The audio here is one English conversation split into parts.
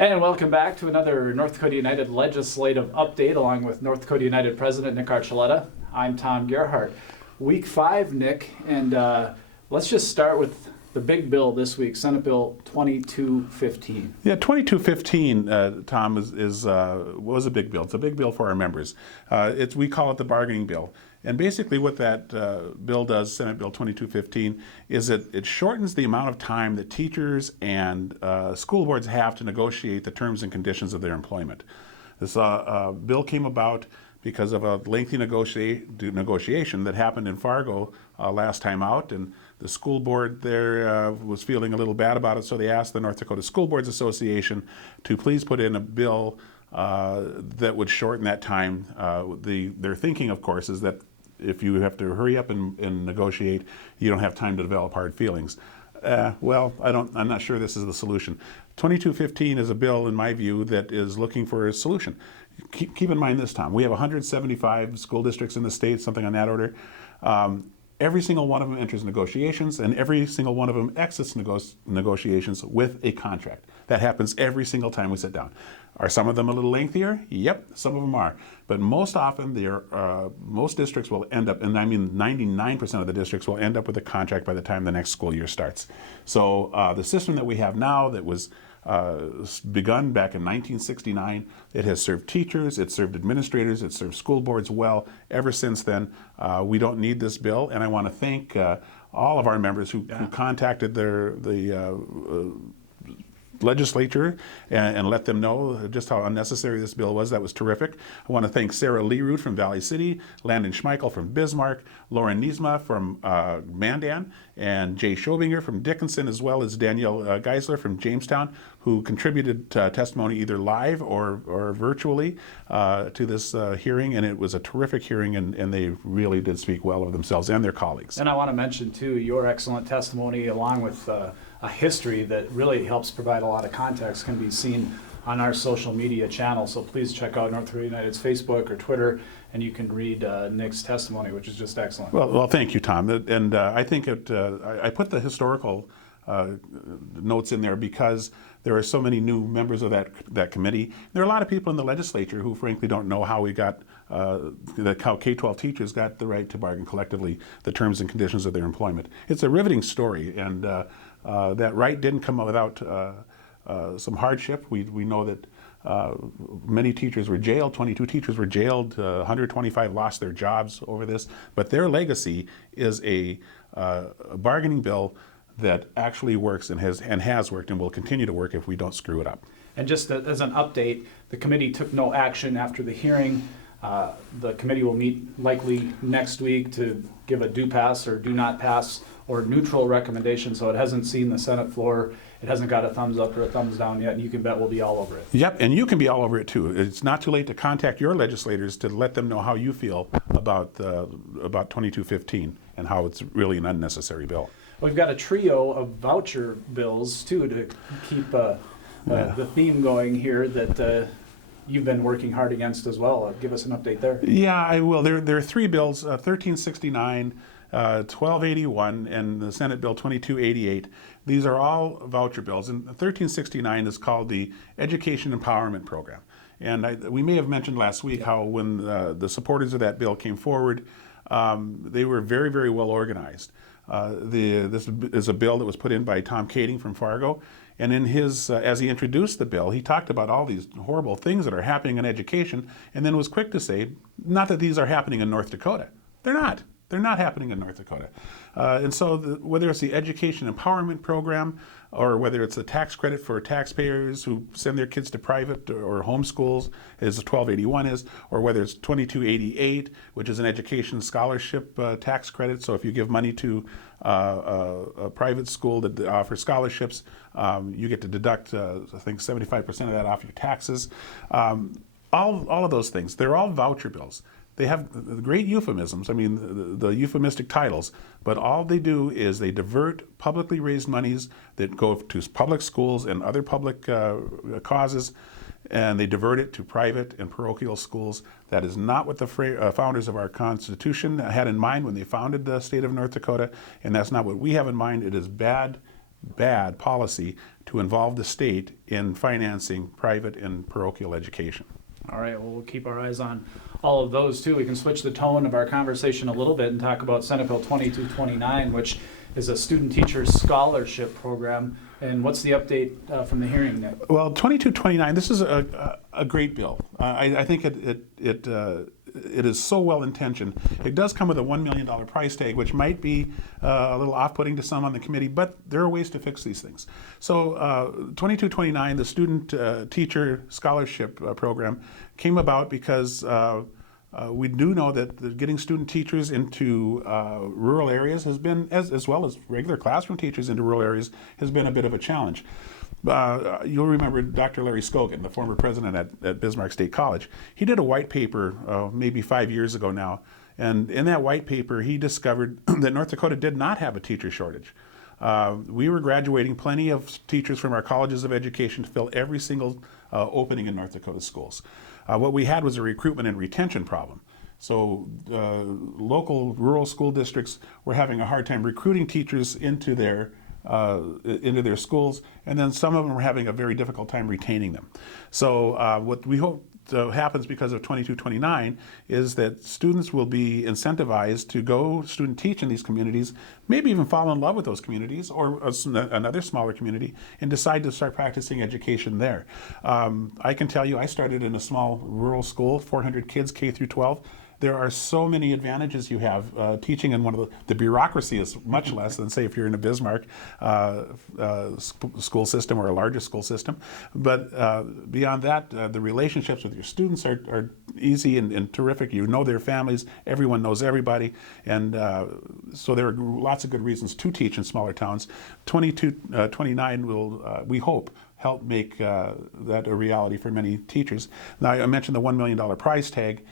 And welcome back to another North Dakota United legislative update along with North Dakota United President Nick Archuleta. I'm Tom Gerhardt. Week 5, Nick, and let's just start with the big bill this week, Senate Bill 2215. Yeah, 2215, Tom, was a big bill. It's a big bill for our members. We call it the bargaining bill. And basically what that bill does, Senate Bill 2215, is it shortens the amount of time that teachers and school boards have to negotiate the terms and conditions of their employment. This bill came about because of a lengthy negotiation that happened in Fargo last time out, and the school board there was feeling a little bad about it, so they asked the North Dakota School Boards Association to please put in a bill that would shorten that time. Their thinking, of course, is that if you have to hurry up and negotiate, you don't have time to develop hard feelings. Well, I'm not sure this is the solution. 2215 is a bill, in my view, that is looking for a solution. Keep in mind this, Tom, we have 175 school districts in the state, something on that order. Every single one of them enters negotiations, and every single one of them exits negotiations with a contract. That happens every single time we sit down. Are some of them a little lengthier? Yep, some of them are. But most often, most districts will end up, and I mean 99% of the districts will end up with a contract by the time the next school year starts. So the system that we have now that was begun back in 1969, it has served teachers, it served administrators, it served school boards well. Ever since then, we don't need this bill, and I want to thank all of our members who contacted the legislature and let them know just how unnecessary this bill was. That was terrific. I want to thank Sarah Leroot from Valley City, Landon Schmeichel from Bismarck, Lauren Niesma from Mandan, and Jay Schobinger from Dickinson, as well as Danielle Geisler from Jamestown, who contributed testimony either live or virtually to this hearing, and it was a terrific hearing, and they really did speak well of themselves and their colleagues. And I want to mention, too, your excellent testimony along with a history that really helps provide a lot of context can be seen on our social media channel. So please check out North Dakota United's Facebook or Twitter, and you can read Nick's testimony, which is just excellent. Well, thank you, Tom. And I think I put the historical notes in there because there are so many new members of that committee. There are a lot of people in the legislature who frankly don't know how we got, how K-12 teachers got the right to bargain collectively the terms and conditions of their employment. It's a riveting story, and that right didn't come without some hardship. We know that many teachers were jailed, 22 teachers were jailed, 125 lost their jobs over this, but their legacy is a bargaining bill that actually works and has worked and will continue to work if we don't screw it up. And just as an update, the committee took no action after the hearing. The committee will meet likely next week to give a do pass or do not pass or neutral recommendation, so it hasn't seen the Senate floor. It hasn't got a thumbs up or a thumbs down yet, and you can bet we'll be all over it. Yep, and you can be all over it too. It's not too late to contact your legislators to let them know how you feel about 2215 and how it's really an unnecessary bill. We've got a trio of voucher bills too to keep the theme going here that you've been working hard against as well. Give us an update there. Yeah, I will. There are three bills, 1369, 1281, and the Senate Bill 2288. These are all voucher bills, and 1369 is called the Education Empowerment Program. And we may have mentioned last week how when the supporters of that bill came forward, they were very, very well organized. This is a bill that was put in by Tom Kading from Fargo, and in his, as he introduced the bill, he talked about all these horrible things that are happening in education, and then was quick to say, not that these are happening in North Dakota. They're not. They're not happening in North Dakota. And so whether it's the Education Empowerment Program or whether it's the tax credit for taxpayers who send their kids to private or home schools, as 1281 is, or whether it's 2288, which is an education scholarship tax credit. So if you give money to a private school that offers scholarships, you get to deduct, I think, 75% of that off your taxes. All of those things, they're all voucher bills. They have great euphemisms, I mean, the euphemistic titles, but all they do is they divert publicly raised monies that go to public schools and other public causes, and they divert it to private and parochial schools. That is not what the founders of our Constitution had in mind when they founded the state of North Dakota, and that's not what we have in mind. It is bad bad policy to involve the state in financing private and parochial education. All right, well, we'll keep our eyes on all of those too. We can switch the tone of our conversation a little bit and talk about Senate Bill 2229, which is a student teacher scholarship program. And what's the update from the hearing, Nick? Well, 2229, this is a great bill. I think it is so well intentioned. It does come with a $1 million price tag, which might be a little off-putting to some on the committee, but there are ways to fix these things. So 2229, the student teacher scholarship program, came about because we do know that getting student teachers into rural areas has been, as well as regular classroom teachers into rural areas, has been a bit of a challenge. You'll remember Dr. Larry Scogan, the former president at Bismarck State College. He did a white paper maybe 5 years ago now, and in that white paper he discovered that North Dakota did not have a teacher shortage. We were graduating plenty of teachers from our colleges of education to fill every single opening in North Dakota schools. What we had was a recruitment and retention problem. So local rural school districts were having a hard time recruiting teachers into their schools, and then some of them were having a very difficult time retaining them. So what we hope happens because of 2229 is that students will be incentivized to go student teach in these communities, maybe even fall in love with those communities or another smaller community and decide to start practicing education there. I can tell you, I started in a small rural school, 400 kids, K through 12. There are so many advantages you have teaching in one of the bureaucracy is much less than, say, if you're in a Bismarck school system or a larger school system. But beyond that, the relationships with your students are easy and terrific. You know their families. Everyone knows everybody. And so there are lots of good reasons to teach in smaller towns. 2229 will, we hope, help make that a reality for many teachers. Now, I mentioned the $1 million price tag.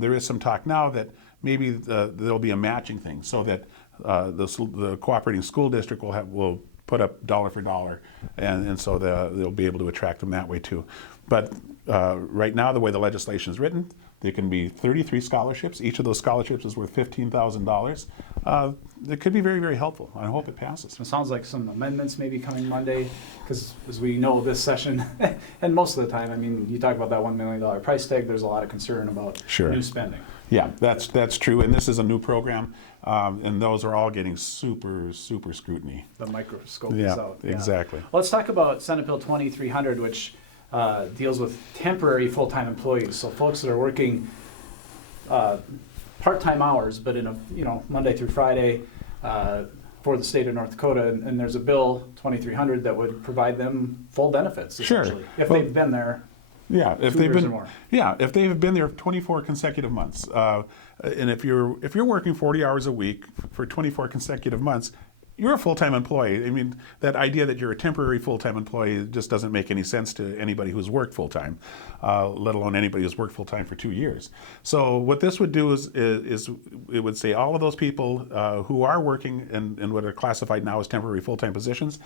There is some talk now that maybe there'll be a matching thing so that the cooperating school district will put up dollar for dollar, and so they'll be able to attract them that way too. But right now, the way the legislation is written, there can be 33 scholarships. Each of those scholarships is worth $15,000. It could be very, very helpful. I hope it passes. It sounds like some amendments may be coming Monday, because as we know, this session, and most of the time, I mean, you talk about that $1 million price tag, there's a lot of concern about new spending. Yeah, that's true, and this is a new program, and those are all getting super scrutiny. The microscope is out. Yeah, exactly. Let's talk about Senate Bill 2300, which deals with temporary full-time employees. So folks that are working part-time hours, but in a Monday through Friday for the state of North Dakota, and there's a bill 2300 that would provide them full benefits essentially if they've been there. Yeah, if 2 they've years been or more. Yeah, if they've been there 24 consecutive months, and if you're working 40 hours a week for 24 consecutive months, you're a full-time employee. I mean, that idea that you're a temporary full-time employee just doesn't make any sense to anybody who's worked full-time, let alone anybody who's worked full-time for 2 years. So what this would do is it would say all of those people who are working in what are classified now as temporary full-time positions,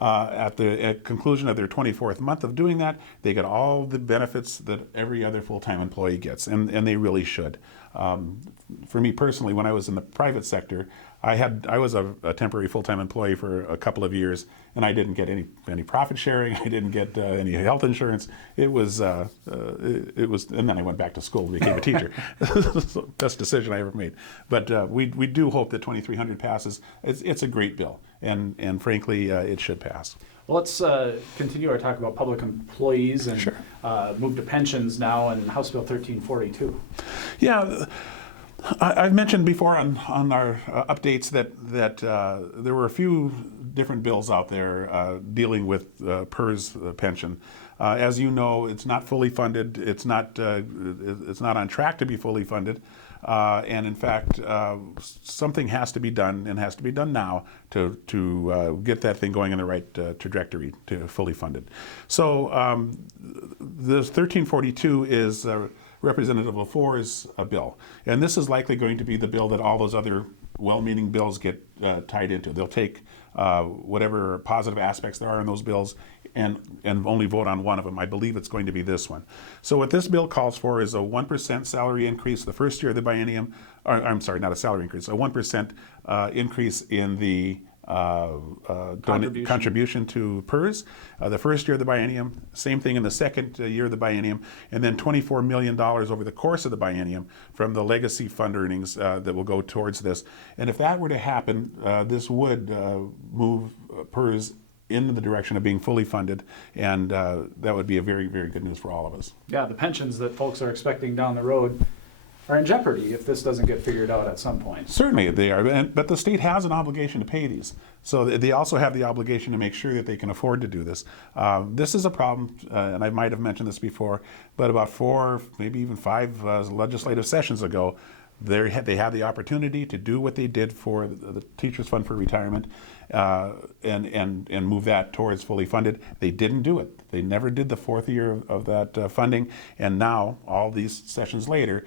at the conclusion of their 24th month of doing that, they get all the benefits that every other full-time employee gets, and they really should. For me personally, when I was in the private sector, I was a temporary full-time employee for a couple of years, and I didn't get any profit sharing. I didn't get any health insurance. It was, and then I went back to school and became a teacher. Best decision I ever made. But we do hope that 2300 passes. It's a great bill, and frankly, it should pass. Well, let's continue our talk about public employees and move to pensions now, and House Bill 1342. Yeah. I've mentioned before on our updates that there were a few different bills out there dealing with PERS pension. As you know, it's not fully funded. It's not on track to be fully funded. And in fact, something has to be done, and has to be done now to get that thing going in the right trajectory to fully funded. So this 1342 is Representative LaFour's bill, and this is likely going to be the bill that all those other well-meaning bills get tied into. They'll take whatever positive aspects there are in those bills and only vote on one of them. I believe it's going to be this one. So what this bill calls for is a 1% salary increase the first year of the biennium, or I'm sorry, not a salary increase, a 1% increase in the contribution to PERS. The first year of the biennium, same thing in the second year of the biennium, and then $24 million over the course of the biennium from the legacy fund earnings that will go towards this. And if that were to happen, this would move PERS in the direction of being fully funded, and that would be a very, very good news for all of us. Yeah, the pensions that folks are expecting down the road are in jeopardy if this doesn't get figured out at some point. Certainly they are, but the state has an obligation to pay these. So they also have the obligation to make sure that they can afford to do this. This is a problem, and I might have mentioned this before, but about 4, maybe even 5 legislative sessions ago, they had the opportunity to do what they did for the Teachers Fund for Retirement and move that towards fully funded. They didn't do it. They never did the 4th year of that funding, and now, all these sessions later,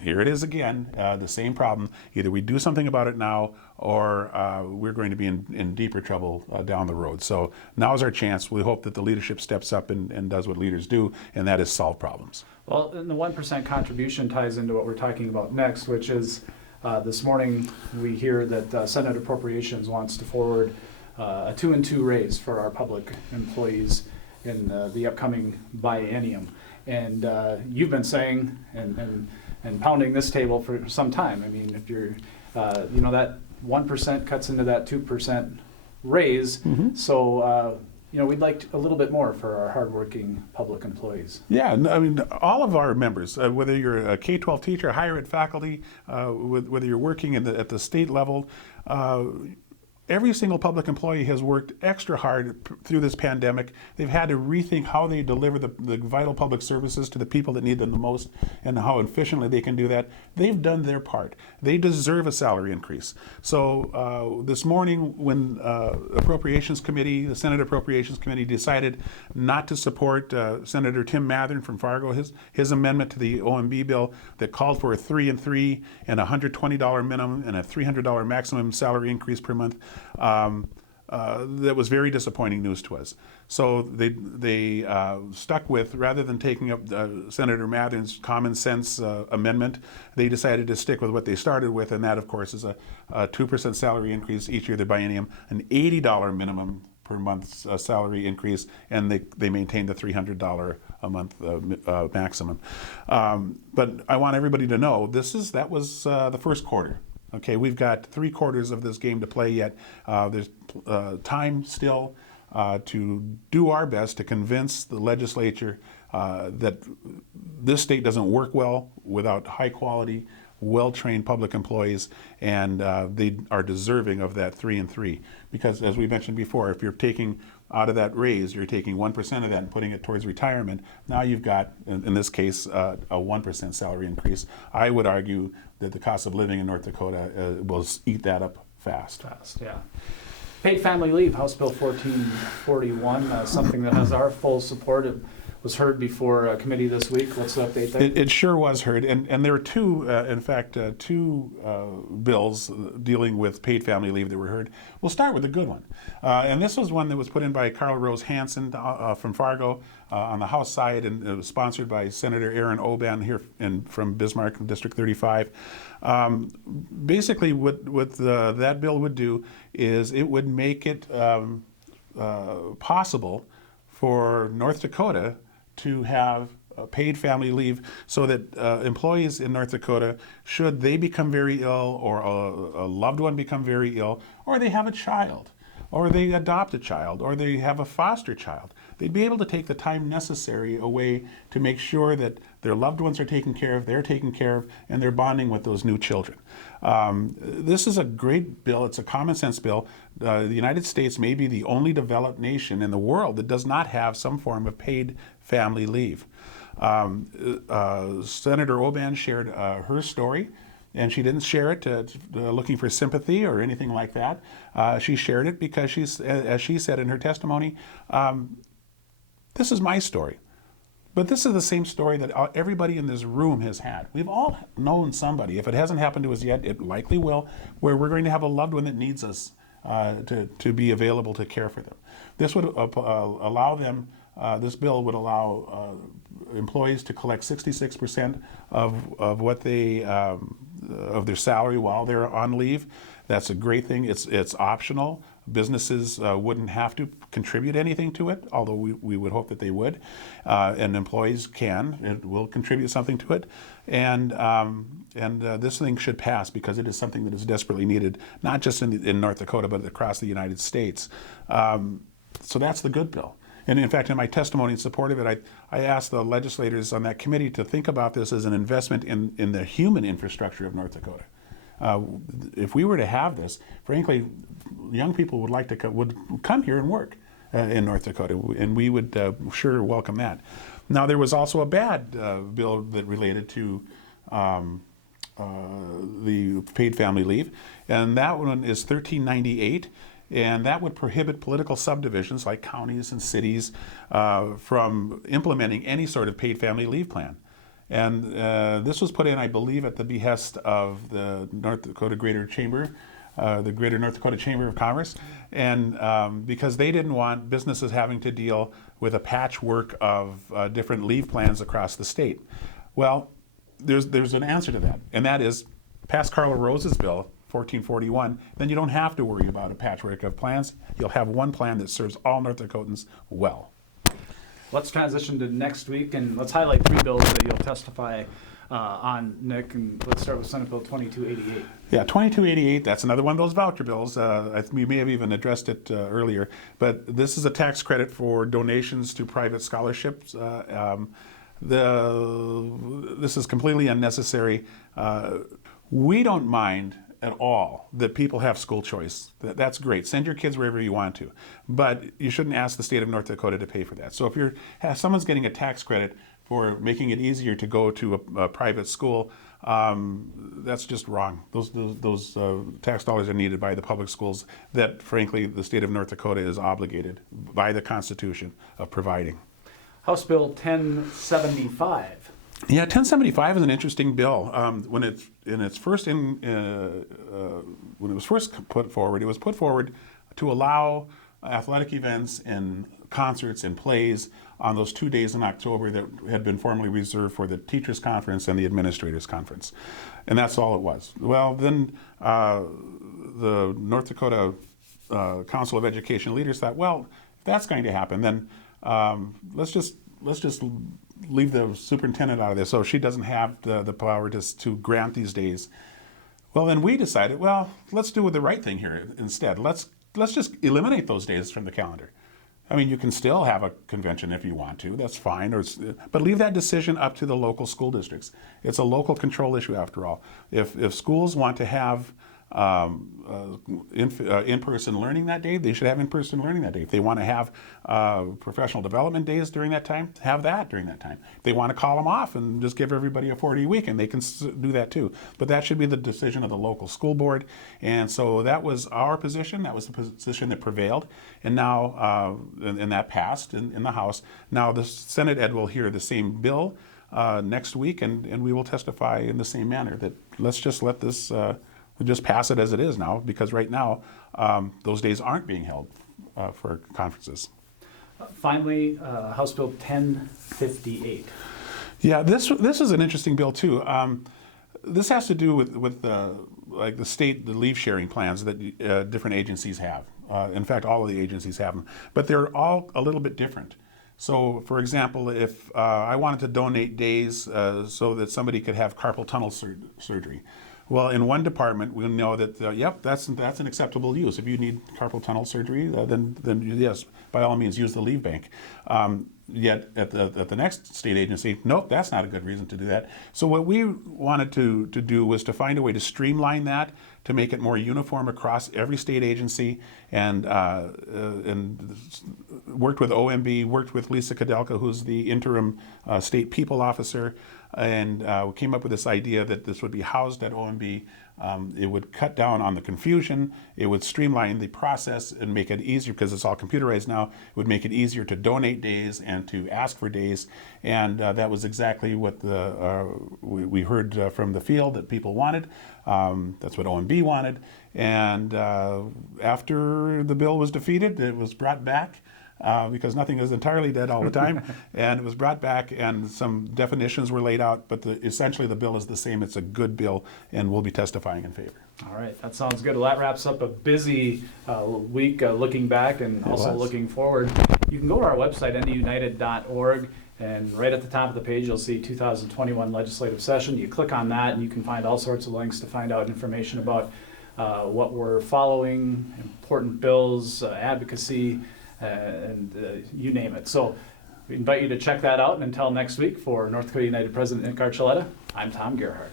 here it is again, the same problem. Either we do something about it now, or we're going to be in deeper trouble down the road. So now is our chance. We hope that the leadership steps up and does what leaders do, and that is solve problems. Well, and the 1% contribution ties into what we're talking about next, which is this morning we hear that Senate Appropriations wants to forward a 2-and-2 raise for our public employees in the upcoming biennium. And you've been saying and pounding this table for some time. I mean, if you're, that 1% cuts into that 2% raise. Mm-hmm. So, we'd like a little bit more for our hardworking public employees. Yeah, I mean, all of our members, whether you're a K-12 teacher, higher ed faculty, whether you're working at the state level, every single public employee has worked extra hard through this pandemic. They've had to rethink how they deliver the vital public services to the people that need them the most and how efficiently they can do that. They've done their part. They deserve a salary increase. So this morning when the Senate Appropriations Committee decided not to support Senator Tim Mathern from Fargo, his amendment to the OMB bill that called for a 3-and-3 and a $120 minimum and a $300 maximum salary increase per month, that was very disappointing news to us. So they stuck with, rather than taking up Senator Mathern's common sense amendment, they decided to stick with what they started with, and that, of course, is a 2% salary increase each year of the biennium, an $80 minimum per month salary increase, and they maintained the $300 a month maximum. But I want everybody to know that was the first quarter. Okay, we've got 3 quarters of this game to play yet. There's time still to do our best to convince the legislature that this state doesn't work well without high quality, well-trained public employees, and they are deserving of that 3-and-3. Because as we mentioned before, if you're taking out of that raise, you're taking 1% of that and putting it towards retirement. Now you've got, in this case, a 1% salary increase. I would argue that the cost of living in North Dakota will eat that up fast. Yeah. Paid family leave, House Bill 1441, something that has our full support. It was heard before committee this week. What's the update there? It sure was heard, and there were two bills dealing with paid family leave that were heard. We'll start with the good one, and this was one that was put in by Carl Rose Hansen from Fargo on the House side, and it was sponsored by Senator Aaron Oban here from Bismarck, District 35. Basically, what that bill would do is it would make it possible for North Dakota to have paid family leave, so that employees in North Dakota, should they become very ill, or a loved one become very ill, or they have a child, or they adopt a child, or they have a foster child, they'd be able to take the time necessary away to make sure that their loved ones are taken care of, they're taken care of, and they're bonding with those new children. This is a great bill. It's a common sense bill. The United States may be the only developed nation in the world that does not have some form of paid family leave. Senator Oban shared her story, and she didn't share it looking for sympathy or anything like that. She shared it because as she said in her testimony, this is my story. But this is the same story that everybody in this room has had. We've all known somebody. If it hasn't happened to us yet, it likely will, where we're going to have a loved one that needs us to be available to care for them. This would allow them, this bill would allow employees to collect 66% of what they of their salary while they're on leave. That's a great thing. It's optional. Businesses wouldn't have to contribute anything to it, although we would hope that they would. And employees can and will contribute something to it. And this thing should pass because it is something that is desperately needed, not just in North Dakota, but across the United States. So that's the good bill. And in fact, in my testimony in support of it, I asked the legislators on that committee to think about this as an investment in the human infrastructure of North Dakota. If we were to have this, frankly, young people would come here and work in North Dakota, and we would sure welcome that. Now, there was also a bad bill that related to the paid family leave, and that one is 1398. And that would prohibit political subdivisions like counties and cities from implementing any sort of paid family leave plan. And this was put in, I believe, at the behest of the North Dakota Greater Chamber, the Greater North Dakota Chamber of Commerce, and because they didn't want businesses having to deal with a patchwork of different leave plans across the state. Well, there's an answer to that, and that is pass Carla Rose's bill, 1441, then you don't have to worry about a patchwork of plans. You'll have one plan that serves all North Dakotans well. Let's transition to next week, and let's highlight 3 bills that you'll testify on, Nick. And let's start with Senate Bill 2288. Yeah, 2288, that's another one of those voucher bills. We may have even addressed it earlier, but this is a tax credit for donations to private scholarships. This is completely unnecessary. We don't mind at all that people have school choice. That's great. Send your kids wherever you want to, but you shouldn't ask the state of North Dakota to pay for that. So if someone's getting a tax credit for making it easier to go to a private school, that's just wrong. Those tax dollars are needed by the public schools that, frankly, the state of North Dakota is obligated by the Constitution of providing. House Bill 1075. Yeah, 1075 is an interesting bill. When it was first put forward, it was put forward to allow athletic events and concerts and plays on those 2 days in October that had been formerly reserved for the teachers' conference and the administrators' conference, and that's all it was. Well, then the North Dakota Council of Education Leaders thought, well, if that's going to happen, then let's just leave the superintendent out of this, so she doesn't have the power to grant these days. Well, then we decided, well, let's do the right thing here instead. Let's just eliminate those days from the calendar. I mean, you can still have a convention if you want to, that's fine, but leave that decision up to the local school districts. It's a local control issue after all. If schools want to have in-person learning that day, they should have in-person learning that day. If they want to have professional development days during that time, have that during that time. If they want to call them off and just give everybody a 4-day weekend, they can do that too. But that should be the decision of the local school board. And so that was our position. That was the position that prevailed. And now, and that passed in the House. Now the Senate Ed will hear the same bill next week, and we will testify in the same manner that let's just let this we'll just pass it as it is now, because right now those days aren't being held for conferences. Finally, House Bill 1058. Yeah, this is an interesting bill too. This has to do with like the leave sharing plans that different agencies have. In fact, all of the agencies have them, but they're all a little bit different. So, for example, if I wanted to donate days so that somebody could have carpal tunnel surgery. Well, in one department, we know that, yep, that's an acceptable use. If you need carpal tunnel surgery, then yes, by all means, use the leave bank. Yet at the next state agency, nope, that's not a good reason to do that. So what we wanted to do was to find a way to streamline that, to make it more uniform across every state agency, and worked with OMB, worked with Lisa Kadelka, who's the interim state people officer, and we came up with this idea that this would be housed at OMB. It would cut down on the confusion. It would streamline the process and make it easier, because it's all computerized now. It would make it easier to donate days and to ask for days. And that was exactly what we heard from the field that people wanted. That's what OMB wanted. And after the bill was defeated, it was brought back because nothing is entirely dead all the time. And it was brought back, and some definitions were laid out, but essentially the bill is the same. It's a good bill, and we'll be testifying in favor. All right, that sounds good. Well, that wraps up a busy week looking back and also was. looking forward. You can go to our website, ndunited.org, and right at the top of the page, you'll see 2021 legislative session. You click on that, and you can find all sorts of links to find out information about what we're following, important bills, advocacy, and you name it. So we invite you to check that out. And until next week, for North Dakota United President Nick Archuleta, I'm Tom Gerhardt.